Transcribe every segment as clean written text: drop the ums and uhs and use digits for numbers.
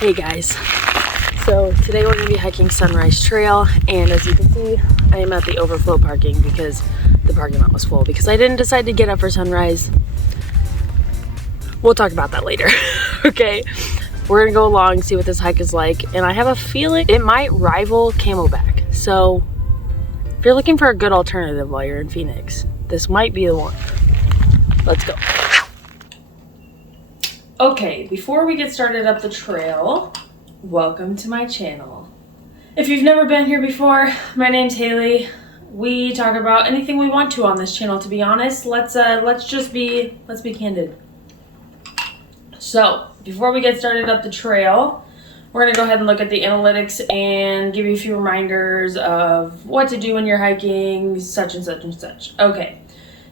Hey guys, so today we're going to be hiking Sunrise Trail, and as you can see, I am at the overflow parking because the parking lot was full because I didn't decide to get up for sunrise. We'll talk about that later. Okay, we're going to go along, see what this hike is like, and I have a feeling it might rival Camelback. So if you're looking for a good alternative while you're in Phoenix, this might be the one. Let's go. Okay, before we get started up the trail, welcome to my channel. If you've never been here before, my name's Haley. We talk about anything we want to on this channel, to be honest. Let's be candid. So, before we get started up the trail, we're gonna go ahead and look at the analytics and give you a few reminders of what to do when you're hiking, such and such and such. Okay.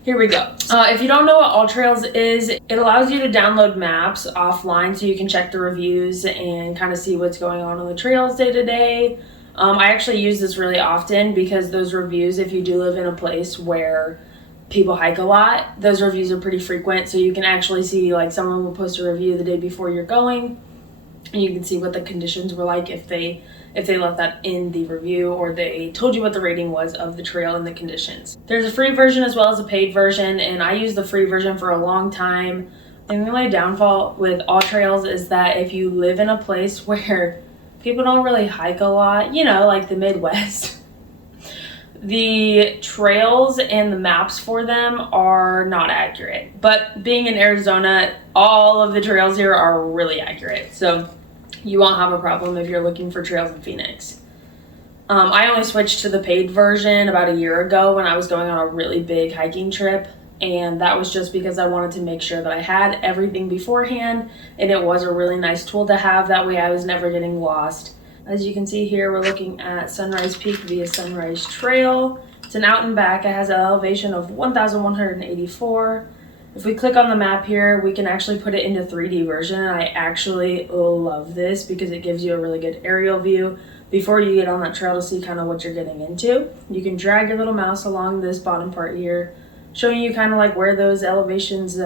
Here we go. If you don't know what AllTrails is, it allows you to download maps offline so you can check the reviews and kind of see what's going on the trails day to day. I actually use this really often because those reviews, if you do live in a place where people hike a lot, those reviews are pretty frequent, so you can actually see, like, someone will post a review the day before you're going, and you can see what the conditions were like if they left that in the review, or they told you what the rating was of the trail and the conditions. There's a free version as well as a paid version, and I used the free version for a long time. And the only downfall with AllTrails is that if you live in a place where people don't really hike a lot, you know, like the Midwest, the trails and the maps for them are not accurate. But being in Arizona, all of the trails here are really accurate. So you won't have a problem if you're looking for trails in Phoenix. I only switched to the paid version about a year ago when I was going on a really big hiking trip, and that was just because I wanted to make sure that I had everything beforehand, and it was a really nice tool to have. That way I was never getting lost. As you can see here, we're looking at Sunrise Peak via Sunrise Trail. It's an out and back. It has an elevation of 1,184. If we click on the map here, we can actually put it into 3D version. And I actually love this because it gives you a really good aerial view before you get on that trail to see kind of what you're getting into. You can drag your little mouse along this bottom part here, showing you kind of like where those elevations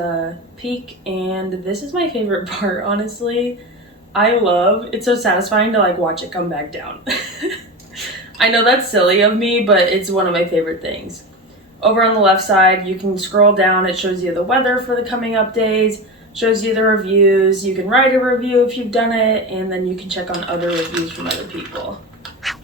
peak. And this is my favorite part, honestly. It's so satisfying to like watch it come back down. I know that's silly of me, but it's one of my favorite things. Over on the left side, you can scroll down. It shows you the weather for the coming up days, shows you the reviews. You can write a review if you've done it, and then you can check on other reviews from other people.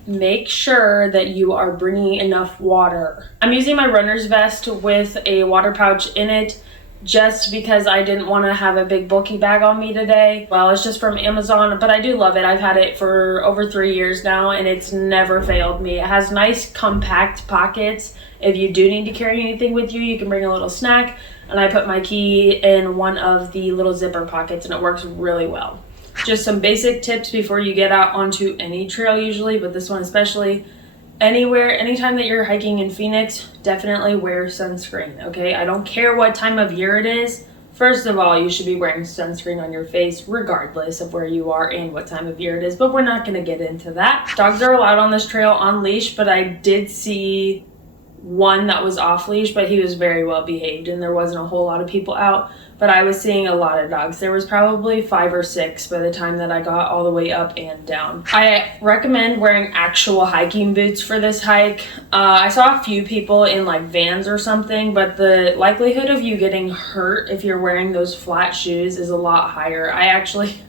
Make sure that you are bringing enough water. I'm using my runner's vest with a water pouch in it just because I didn't want to have a big bulky bag on me today. Well, it's just from Amazon, but I do love it. I've had it for over 3 years now, and it's never failed me. It has nice compact pockets. If you do need to carry anything with you, you can bring a little snack, and I put my key in one of the little zipper pockets, and it works really well. Just some basic tips before you get out onto any trail usually, but this one especially. Anytime that you're hiking in Phoenix, definitely wear sunscreen, okay? I don't care what time of year it is. First of all, you should be wearing sunscreen on your face regardless of where you are and what time of year it is, but we're not gonna get into that. Dogs are allowed on this trail on leash, but I did see one that was off leash, but he was very well behaved and there wasn't a whole lot of people out, but I was seeing a lot of dogs. There was probably 5 or 6 by the time that I got all the way up and down. I recommend wearing actual hiking boots for this hike. I saw a few people in like Vans or something, but the likelihood of you getting hurt if you're wearing those flat shoes is a lot higher. I actually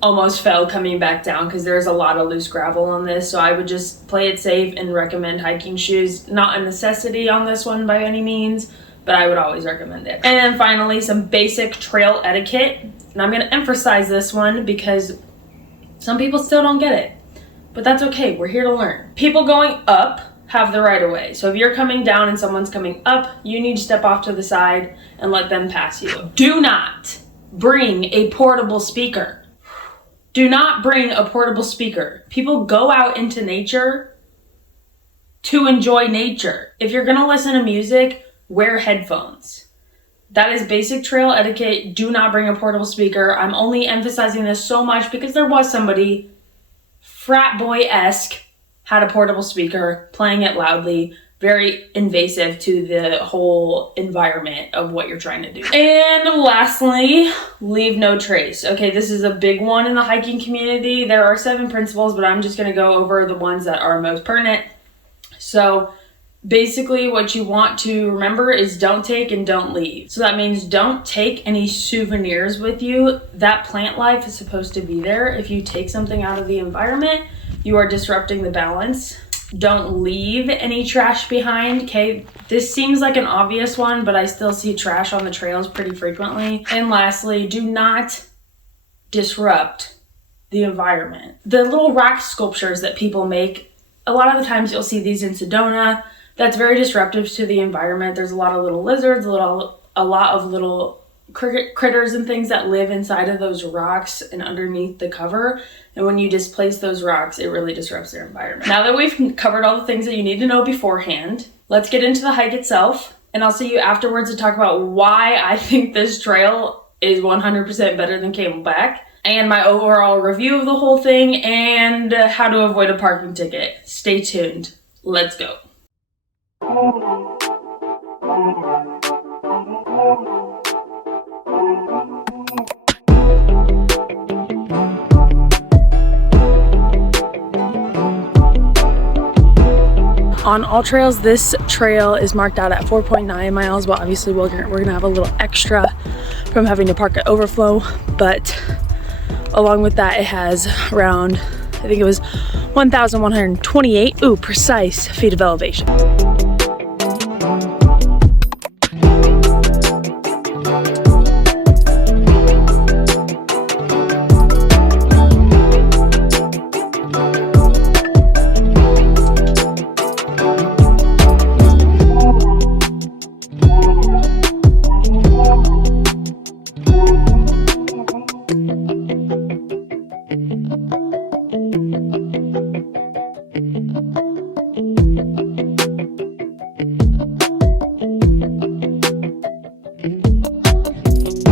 almost fell coming back down because there's a lot of loose gravel on this, so I would just play it safe and recommend hiking shoes. Not a necessity on this one by any means, but I would always recommend it. And then finally, some basic trail etiquette, and I'm going to emphasize this one because some people still don't get it, but that's okay. We're here to learn. People going up have the right of way, so if you're coming down and someone's coming up, you need to step off to the side and let them pass you. Do not bring a portable speaker. Do not bring a portable speaker. People go out into nature to enjoy nature. If you're gonna listen to music, wear headphones. That is basic trail etiquette. Do not bring a portable speaker. I'm only emphasizing this so much because there was somebody, frat boy-esque, had a portable speaker, playing it loudly. very invasive to the whole environment of what you're trying to do. And lastly, leave no trace. Okay, this is a big one in the hiking community. There are 7 principles, but I'm just going to go over the ones that are most pertinent. So basically what you want to remember is don't take and don't leave. So that means don't take any souvenirs with you. That plant life is supposed to be there. If you take something out of the environment, you are disrupting the balance. Don't leave any trash behind. Okay, this seems like an obvious one, but I still see trash on the trails pretty frequently. And lastly, do not disrupt the environment. The little rock sculptures that people make, a lot of the times you'll see these in Sedona. That's very disruptive to the environment. There's a lot of little lizards, a lot of little critters and things that live inside of those rocks and underneath the cover. And when you displace those rocks, it really disrupts their environment. Now that we've covered all the things that you need to know beforehand, let's get into the hike itself. And I'll see you afterwards to talk about why I think this trail is 100% better than Camelback, and my overall review of the whole thing, and how to avoid a parking ticket. Stay tuned. Let's go. On all trails, this trail is marked out at 4.9 miles, but obviously we're gonna have a little extra from having to park at overflow. But along with that, it has around, I think it was 1,128, precise feet of elevation.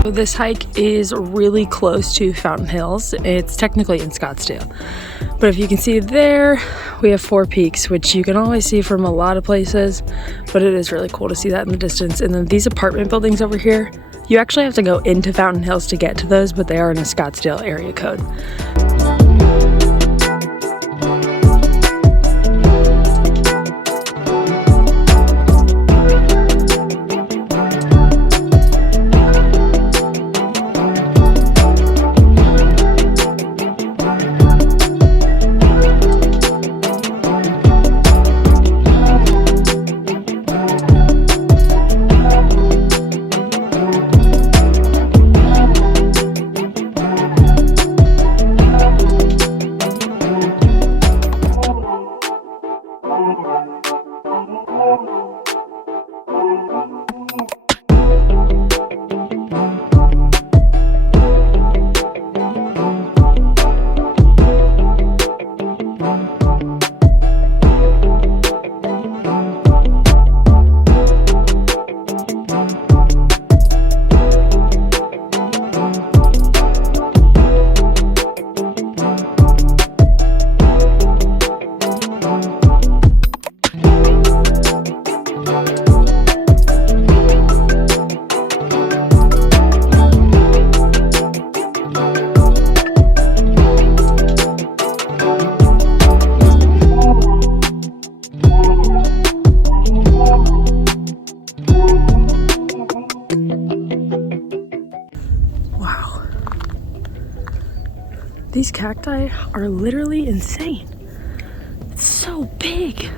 This hike is really close to Fountain Hills. It's technically in Scottsdale, but if you can see there, we have 4 peaks, which you can always see from a lot of places, but it is really cool to see that in the distance. And then these apartment buildings over here, you actually have to go into Fountain Hills to get to those, but they are in a Scottsdale area code. These cacti are literally insane. It's so big.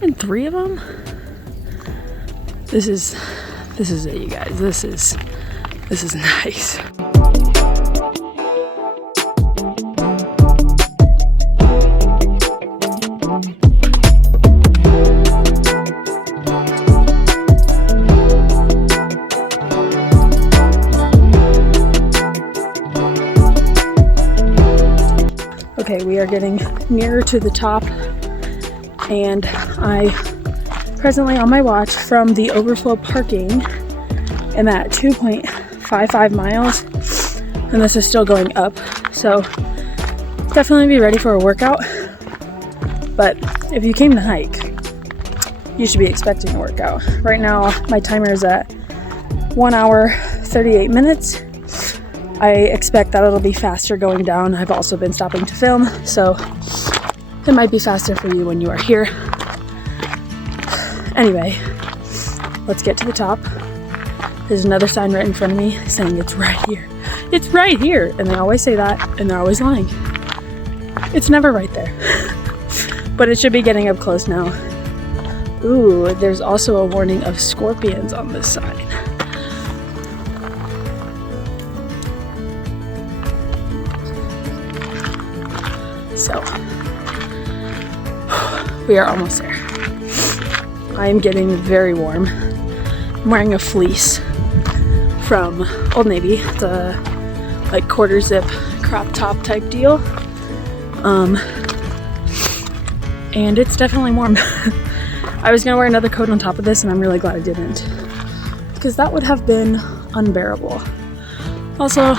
And 3 of them. This is it, you guys. This is nice. Okay, we are getting nearer to the top, and I presently on my watch from the overflow parking am at 2.55 miles, and this is still going up, so definitely be ready for a workout. But if you came to hike, you should be expecting a workout. Right now, my timer is at 1 hour, 38 minutes. I expect that it'll be faster going down. I've also been stopping to film, so it might be faster for you when you are here. Anyway, let's get to the top. There's another sign right in front of me saying it's right here. It's right here! And they always say that, and they're always lying. It's never right there. But it should be getting up close now. Ooh, there's also a warning of scorpions on this sign. So, we are almost there. I am getting very warm. I'm wearing a fleece from Old Navy. It's a like quarter zip crop top type deal. And it's definitely warm. I was gonna wear another coat on top of this and I'm really glad I didn't, because that would have been unbearable. Also,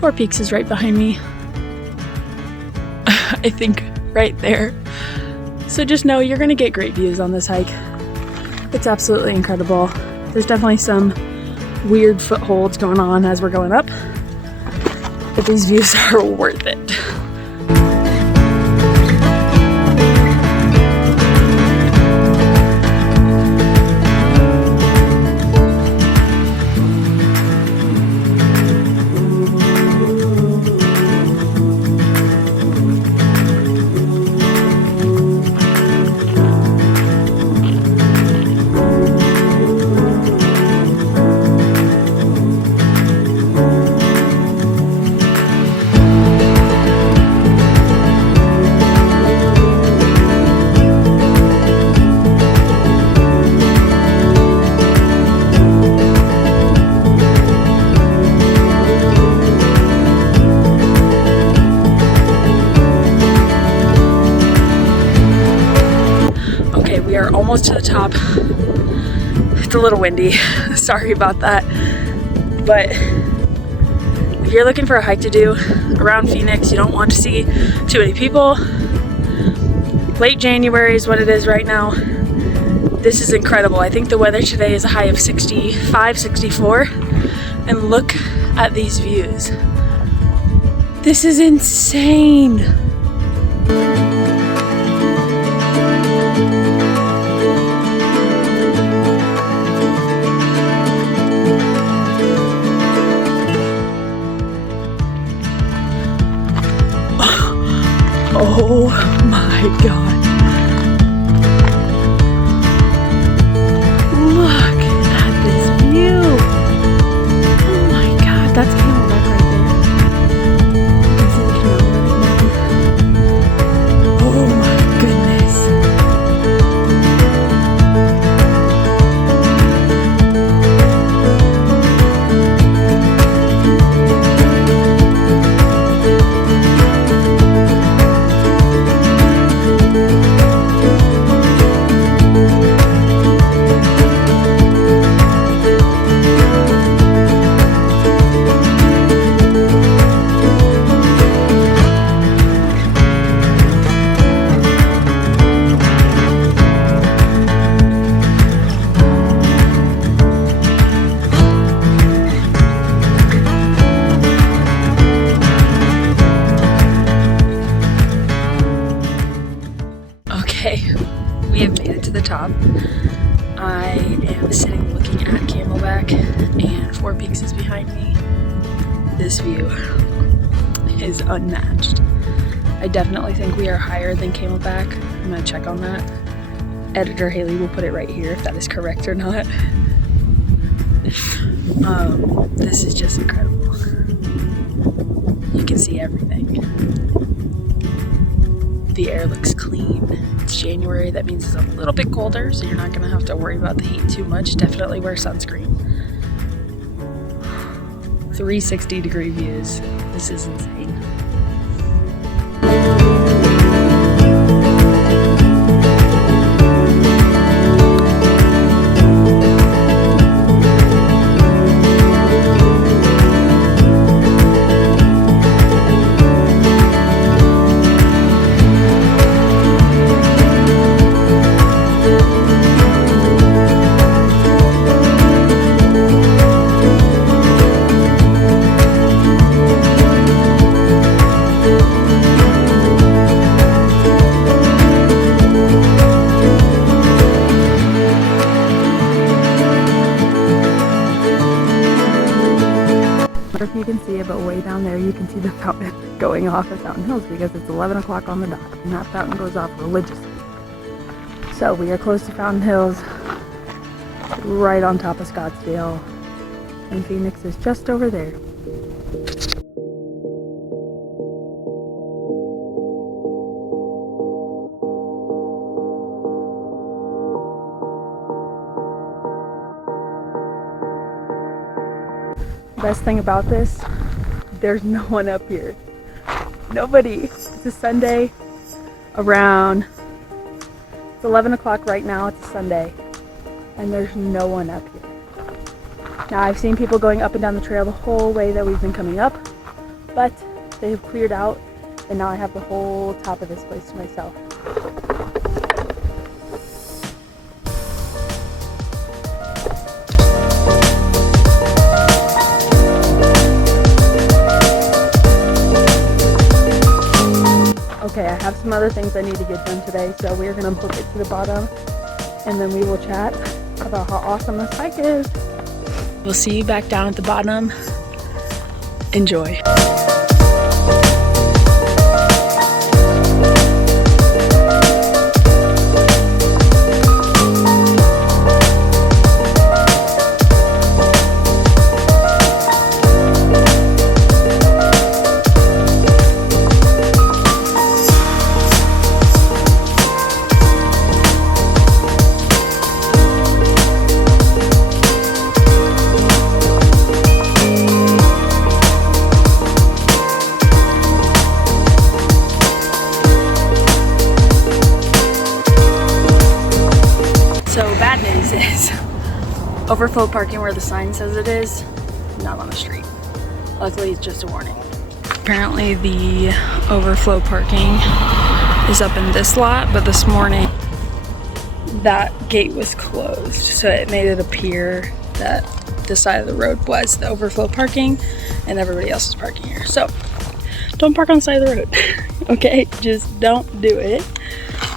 Four Peaks is right behind me. I think right there. So just know you're gonna get great views on this hike. It's absolutely incredible. There's definitely some weird footholds going on as we're going up, but these views are worth it. We are almost to the top. It's a little windy. Sorry about that. But if you're looking for a hike to do around Phoenix, you don't want to see too many people. Late January is what it is right now. This is incredible. I think the weather today is a high of 65, 64. And look at these views. This is insane. Oh my God. Look at this view. Oh my God, that's Camelback right there. You can see the Camelback now. Oh my goodness. We have made it to the top. I am sitting looking at Camelback and Four Peaks is behind me. This view is unmatched. I definitely think we are higher than Camelback. I'm gonna check on that. Editor Haley will put it right here if that is correct or not. This is just incredible. You can see everything. The air looks clean. It's January, that means it's a little bit colder, so you're not gonna have to worry about the heat too much. Definitely wear sunscreen. 360-degree views. This is insane. popping off at Fountain Hills because it's 11 o'clock on the dot, and that fountain goes off religiously. So we are close to Fountain Hills, right on top of Scottsdale, and Phoenix is just over there. Best thing about this, there's no one up here. Nobody. It's a Sunday around, it's 11 o'clock right now, it's a Sunday, and there's no one up here. Now I've seen people going up and down the trail the whole way that we've been coming up, but they have cleared out, and now I have the whole top of this place to myself. Okay, I have some other things I need to get done today, so we're gonna book it to the bottom, and then we will chat about how awesome this hike is. We'll see you back down at the bottom. Enjoy. Overflow parking where the sign says it is, not on the street. Luckily, it's just a warning. Apparently the overflow parking is up in this lot, but this morning that gate was closed, so it made it appear that this side of the road was the overflow parking and everybody else is parking here. So don't park on the side of the road. Okay, just don't do it.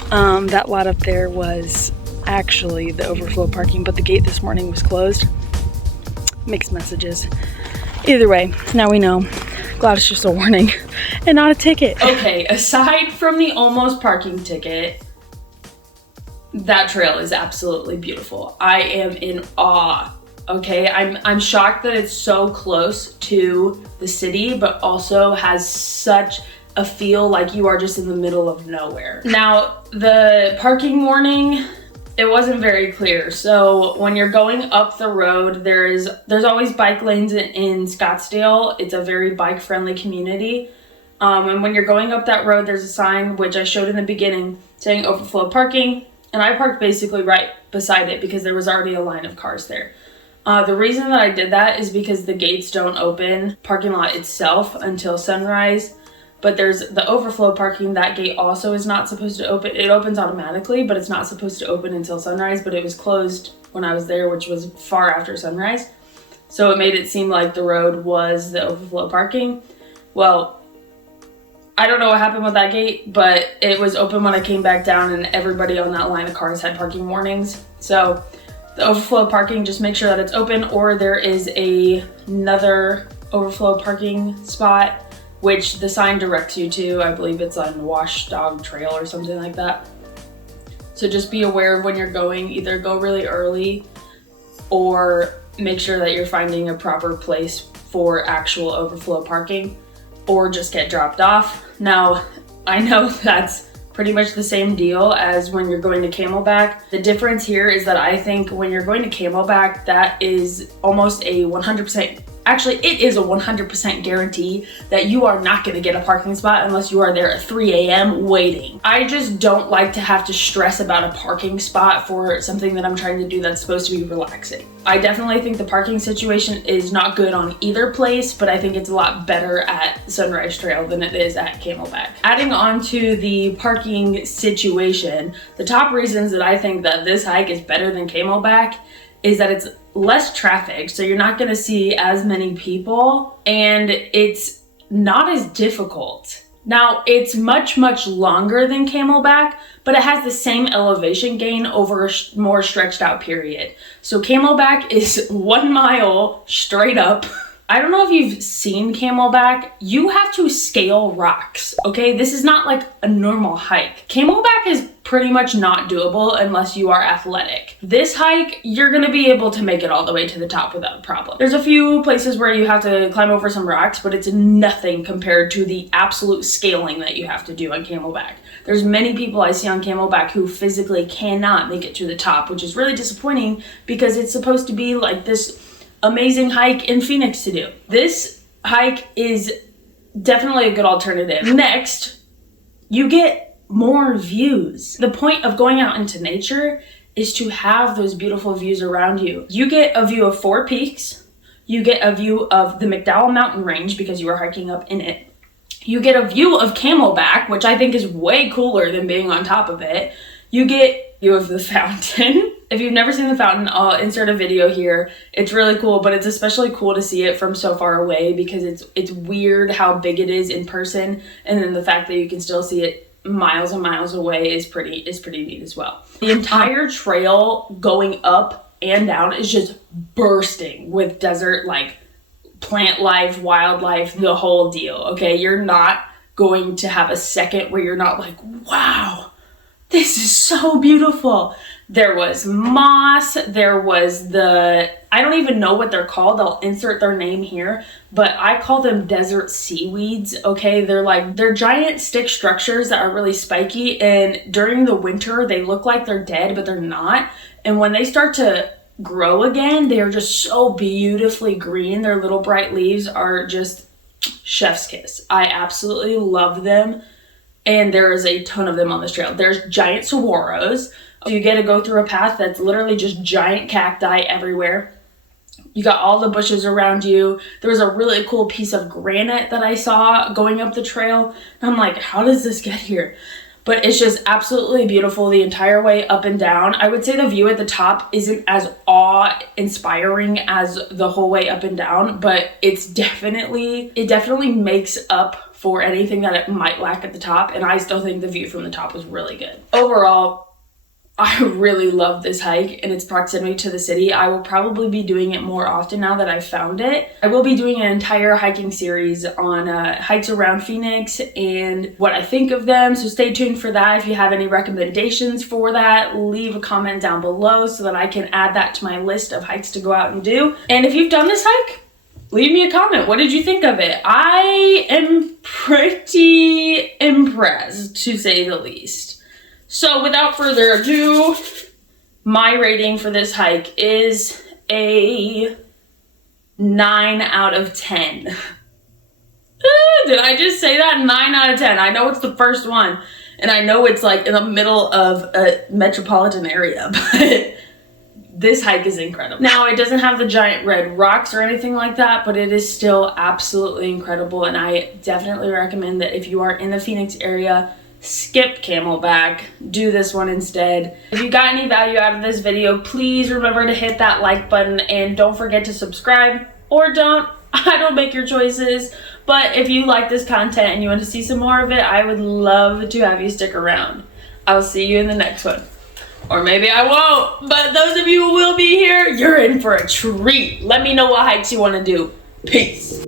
That lot up there was actually the overflow parking, but the gate this morning was closed. Mixed messages. Either way, now we know. Glad it's just a warning and not a ticket. Okay, aside from the almost parking ticket, that trail is absolutely beautiful. I am in awe. Okay, I'm shocked that it's so close to the city, but also has such a feel like you are just in the middle of nowhere. Now, the parking warning, it wasn't very clear. So when you're going up the road, there's always bike lanes in Scottsdale. It's a very bike friendly community. And when you're going up that road, there's a sign, which I showed in the beginning, saying overflow parking. And I parked basically right beside it because there was already a line of cars there. The reason that I did that is because the gates don't open parking lot itself until sunrise. But there's the overflow parking, that gate also is not supposed to open. It opens automatically, but it's not supposed to open until sunrise, but it was closed when I was there, which was far after sunrise. So it made it seem like the road was the overflow parking. Well, I don't know what happened with that gate, but it was open when I came back down and everybody on that line of cars had parking warnings. So the overflow parking, just make sure that it's open, or there is another overflow parking spot which the sign directs you to. I believe it's on Wash Dog Trail or something like that. So just be aware of when you're going, either go really early or make sure that you're finding a proper place for actual overflow parking, or just get dropped off. Now, I know that's pretty much the same deal as when you're going to Camelback. The difference here is that I think when you're going to Camelback, that is almost a 100%, actually it is a 100% guarantee that you are not gonna get a parking spot unless you are there at 3 a.m. waiting. I just don't like to have to stress about a parking spot for something that I'm trying to do that's supposed to be relaxing. I definitely think the parking situation is not good on either place, but I think it's a lot better at Sunrise Trail than it is at Camelback. Adding on to the parking situation, the top reasons that I think that this hike is better than Camelback is that it's less traffic, so you're not going to see as many people, and it's not as difficult. Now, it's much longer than Camelback, but it has the same elevation gain over a more stretched out period. So Camelback is 1 mile straight up, I don't know if you've seen Camelback. You have to scale rocks, okay? This is not like a normal hike. Camelback is pretty much not doable unless you are athletic. This hike, you're gonna be able to make it all the way to the top without a problem. There's a few places where you have to climb over some rocks, but it's nothing compared to the absolute scaling that you have to do on Camelback. There's many people I see on Camelback who physically cannot make it to the top, which is really disappointing because it's supposed to be like this amazing hike in Phoenix to do. This hike is definitely a good alternative. Next, you get more views. The point of going out into nature is to have those beautiful views around you. You get a view of 4 peaks. You get a view of the McDowell Mountain range because you are hiking up in it. You get a view of Camelback, which I think is way cooler than being on top of it. You get a view of the fountain. If you've never seen the fountain, I'll insert a video here. It's really cool, but it's especially cool to see it from so far away because it's weird how big it is in person, and then the fact that you can still see it miles and miles away is pretty neat as well. The entire trail going up and down is just bursting with desert, like plant life, wildlife, the whole deal, okay? You're not going to have a second where you're not like, wow, this is so beautiful. There was moss, there was I don't even know what they're called, I'll insert their name here, but I call them desert seaweeds, okay? They're giant stick structures that are really spiky, and during the winter, they look like they're dead, but they're not. And when they start to grow again, they're just so beautifully green. Their little bright leaves are just chef's kiss. I absolutely love them, and there is a ton of them on this trail. There's giant saguaros. You get to go through a path that's literally just giant cacti everywhere. You got all the bushes around you. There was a really cool piece of granite that I saw going up the trail. And I'm like, how does this get here? But it's just absolutely beautiful the entire way up and down. I would say the view at the top isn't as awe-inspiring as the whole way up and down, but it definitely makes up for anything that it might lack at the top, and I still think the view from the top was really good. Overall, I really love this hike and its proximity to the city. I will probably be doing it more often now that I've found it. I will be doing an entire hiking series on hikes around Phoenix and what I think of them, so stay tuned for that. If you have any recommendations for that, leave a comment down below so that I can add that to my list of hikes to go out and do. And if you've done this hike, leave me a comment. What did you think of it? I am pretty impressed, to say the least. So without further ado, my rating for this hike is a 9 out of 10. Did I just say that? 9 out of 10. I know it's the first one, and I know it's like in the middle of a metropolitan area, but this hike is incredible. Now, it doesn't have the giant red rocks or anything like that, but it is still absolutely incredible, and I definitely recommend that if you are in the Phoenix area, skip Camelback, do this one instead. If you got any value out of this video, please remember to hit that like button and don't forget to subscribe, or don't. I don't make your choices, but if you like this content and you want to see some more of it, I would love to have you stick around. I'll see you in the next one. Or maybe I won't, but those of you who will be here, you're in for a treat. Let me know what hikes you want to do. Peace.